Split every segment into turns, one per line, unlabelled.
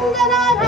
ಬಂಧನ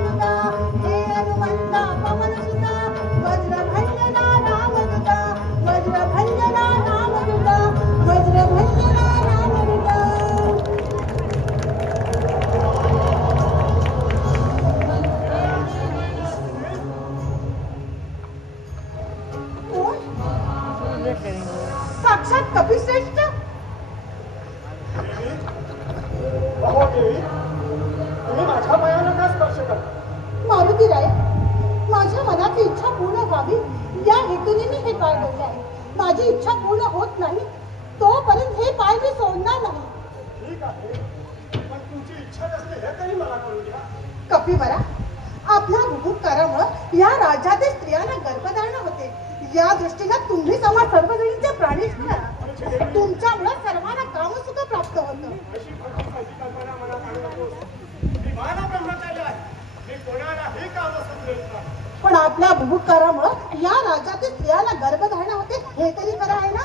साक्षात कपिश्रेष्ठ?
अहो देवी तुम्ही माझ्या पायाला का स्पर्श करता?
मारुतीराय माझ्या मनाची इच्छा पूर्ण व्हावी या हेतूने मी हे पाय धरले आहे. माझी इच्छा पूर्ण होत नाही तोपर्यंत हे पाय मी सोडणार नाही.
ठीक आहे पण तुमची इच्छा हे तरी मला कळू द्या.
कपिवरा आपल्या बुभुकारामुळं या राज्यातील होते या दृष्टीनं तुम्ही समा सर्वजणींचे प्राणी तुमच्यामुळे सर्वांना सर्वांना सुद्धा प्राप्त होतं. पण आपल्या भूकारामुळं या राज्यातील स्त्रियांना गर्भधारण होते हे तरी बरं आहे ना?